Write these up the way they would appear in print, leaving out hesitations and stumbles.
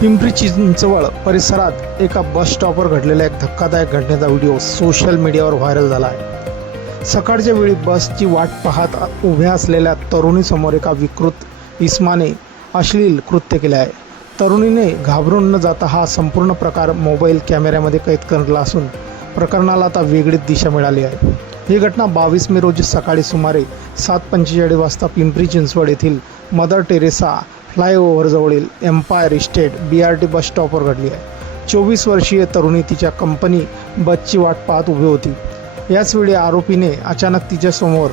पिंपरी चिंचवड परिसरात एका बस स्टॉपवर घडलेल्या एक धक्कादायक घटनेचा व्हिडिओ सोशल मीडियावर व्हायरल झाला आहे। सकाळच्या वेळी बसची वाट पाहत उभ्या असलेल्या तरुणीसमोर एका विकृत इसमाने अश्लील कृत्य केले आहे। तरुणीने घाबरून न जाता हा संपूर्ण प्रकार मोबाईल कॅमेऱ्यामध्ये कैद करला असून प्रकरणाला आता वेगळीच दिशा मिळाली आहे। ही घटना 22 मे रोजी सकाळी सुमारे 7:45 वाजता पिंपरी चिंचवड येथील मदर टेरेसा फ्लायओव्हरजवळील एम्पायर इस्टेट BRT बस स्टॉपवर घडली आहे। 24 वर्षीय तरुणी तिच्या कंपनी बसची वाट पाहत उभी होती। याचवेळी आरोपीने अचानक तिच्या समोर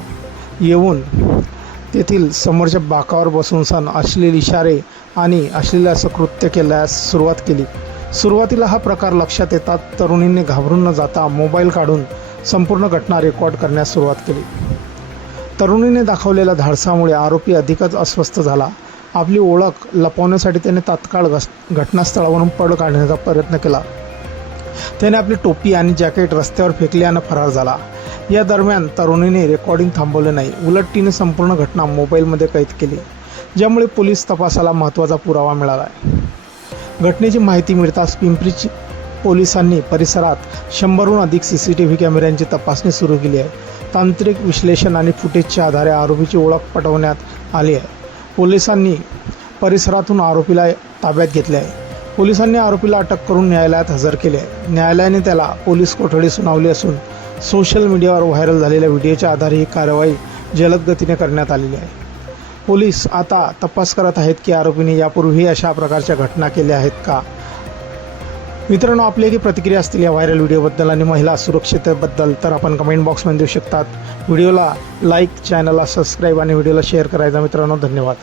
येऊन तेथील समोरच्या बाकावर बसून अश्लील इशारे आणि अश्लील असं कृत्य केल्यास सुरुवात केली। सुरुवातीला हा प्रकार लक्षात येतात तरुणीने घाबरून न जाता मोबाईल काढून संपूर्ण घटना रेकॉर्ड करण्यास सुरुवात केली। तरुणीने दाखवलेल्या धाडसामुळे आरोपी अधिकच अस्वस्थ झाला। आपली ओळख लपवण्यासाठी त्याने तात्काळ घटनास्थळावरून पळ काढण्याचा प्रयत्न केला। त्याने आपली टोपी आणि जॅकेट रस्त्यावर फेकले आणि फरार झाला। या दरम्यान तरुणीने रेकॉर्डिंग थांबवले नाही, उलट तिने संपूर्ण घटना मोबाईलमध्ये कैद केली, ज्यामुळे पोलीस तपासाला महत्त्वाचा पुरावा मिळाला आहे। घटनेची माहिती मिळताच पिंपरी पोलिसांनी परिसरात 100हून अधिक CCTV कॅमेऱ्यांची तपासणी सुरू केली आहे। तांत्रिक विश्लेषण आणि फुटेजच्या आधारे आरोपीची ओळख पटवण्यात आली आहे। पोलिसांनी परिसरातून आरोपीला ताब्यात घेतले आहे। पोलिसांनी आरोपीला अटक करून न्यायालयात हजर केले आहे। न्यायालयाने त्याला पोलीस कोठडी सुनावली असून सोशल मीडियावर व्हायरल झालेल्या व्हिडिओच्या आधारे ही कारवाई जलद गतीने करण्यात आलेली आहे। पोलीस आता तपास करत आहेत की आरोपीने यापूर्वीही अशा प्रकारच्या घटना केल्या आहेत का। मित्रांनो, आपली की प्रतिक्रिया असतील या व्हायरल व्हिडिओबद्दल आणि महिला सुरक्षिततेबद्दल तर आपण कमेंट बॉक्समध्ये देऊ शकतात। व्हिडिओला लाईक, चॅनलला सबस्क्राईब आणि व्हिडिओला शेअर करायचा मित्रांनो। धन्यवाद।